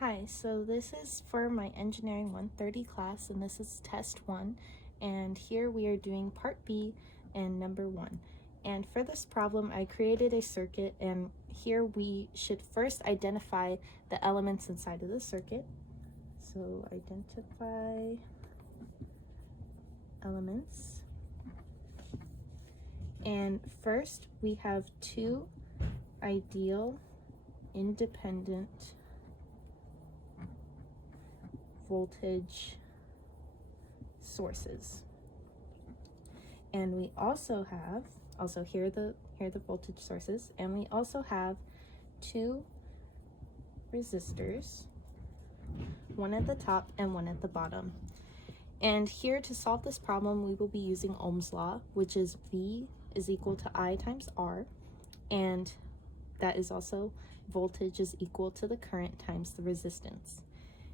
Hi, so this is for my Engineering 130 class, and this is test 1, and here we are doing part B and number 1. And for this problem, I created a circuit, and here we should first identify the elements inside of the circuit. So identify elements. And first, we have two ideal independent voltage sources, and we also have here are the voltage sources, and we also have two resistors, one at the top and one at the bottom. And here, to solve this problem, we will be using Ohm's law, which is V is equal to I times R, and that is also voltage is equal to the current times the resistance.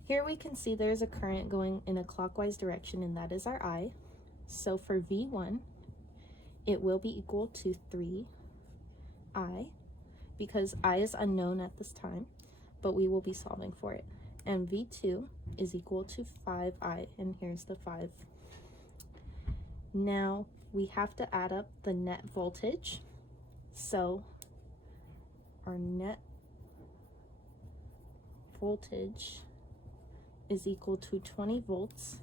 Here we can see there's a current going in a clockwise direction, and that is our I. So for V1, it will be equal to 3I, because I is unknown at this time, but we will be solving for it. And V2 is equal to 5I, and here's the 5. Now we have to add up the net voltage. So our net voltage is equal to 20 volts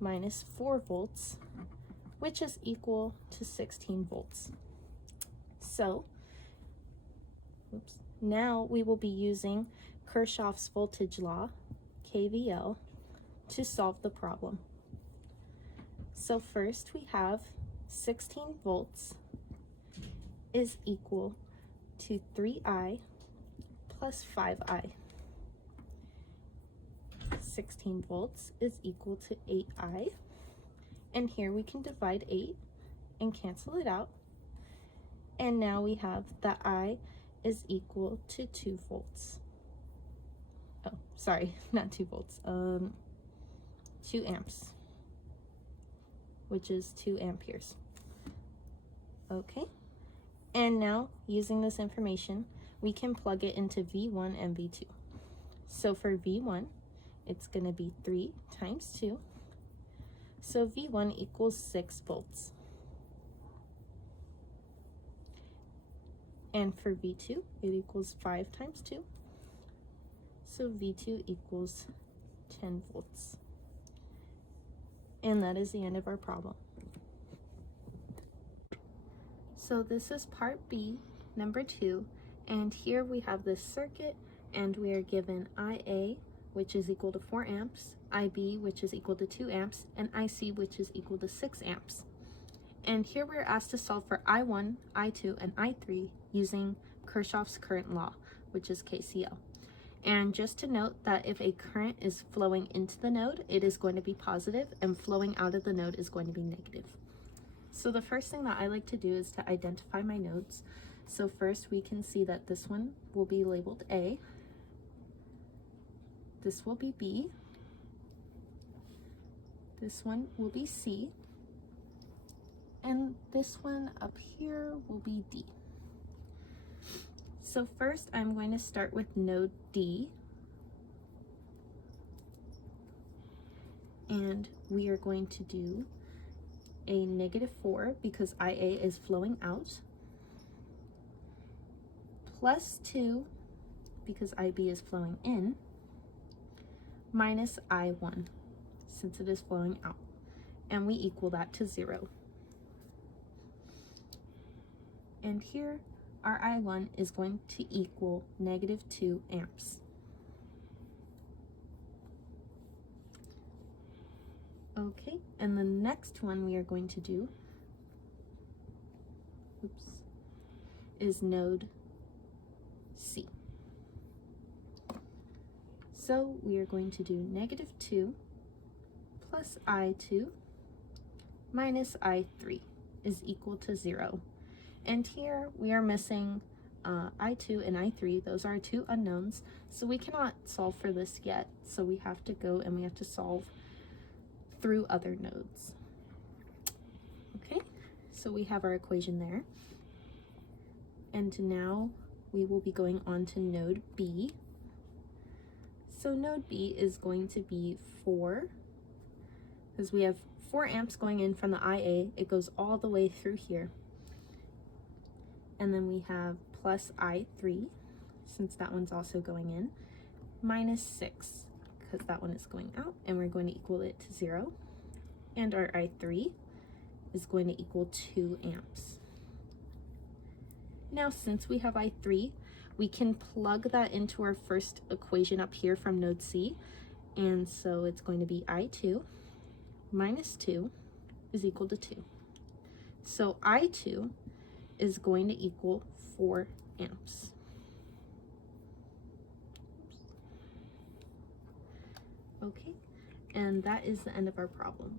minus 4 volts, which is equal to 16 volts. So, now we will be using Kirchhoff's voltage law, KVL, to solve the problem. So first we have 16 volts is equal to 3I plus 5I. 16 volts is equal to 8I, and here we can divide 8 and cancel it out, and now we have that I is equal to 2 volts. Oh, sorry, not 2 volts, 2 amps, which is 2 amperes. Okay, and now using this information, we can plug it into V1 and V2. So for V1, it's going to be 3 times 2. So V1 equals 6 volts. And for V2, it equals 5 times 2. So V2 equals 10 volts. And that is the end of our problem. So this is part B, number 2. And here we have this circuit, and we are given IA, which is equal to 4 amps, IB, which is equal to 2 amps, and IC, which is equal to 6 amps. And here we're asked to solve for I1, I2, and I3 using Kirchhoff's current law, which is KCL. And just to note that if a current is flowing into the node, it is going to be positive, and flowing out of the node is going to be negative. So the first thing that I like to do is to identify my nodes. So first we can see that this one will be labeled A, this will be B, this one will be C, and this one up here will be D. So first I'm going to start with node D, and we are going to do a -4 because IA is flowing out, plus 2 because IB is flowing in, minus I1 since it is flowing out, and we equal that to 0. And here our I1 is going to equal -2 amps. Okay, and the next one we are going to do is node C. So we are going to do -2 plus I2 minus I3 is equal to 0. And here we are missing I2 and I3. Those are two unknowns, so we cannot solve for this yet. So we have to go and we have to solve through other nodes. Okay, so we have our equation there. And now we will be going on to node B. So node B is going to be 4, because we have 4 amps going in from the IA. It goes all the way through here. And then we have plus I3, since that one's also going in, minus 6, because that one is going out, and we're going to equal it to 0. And our I3 is going to equal 2 amps. Now, since we have I3, we can plug that into our first equation up here from node C. And so it's going to be I2 minus 2 is equal to 2. So I2 is going to equal 4 amps. Okay, and that is the end of our problem.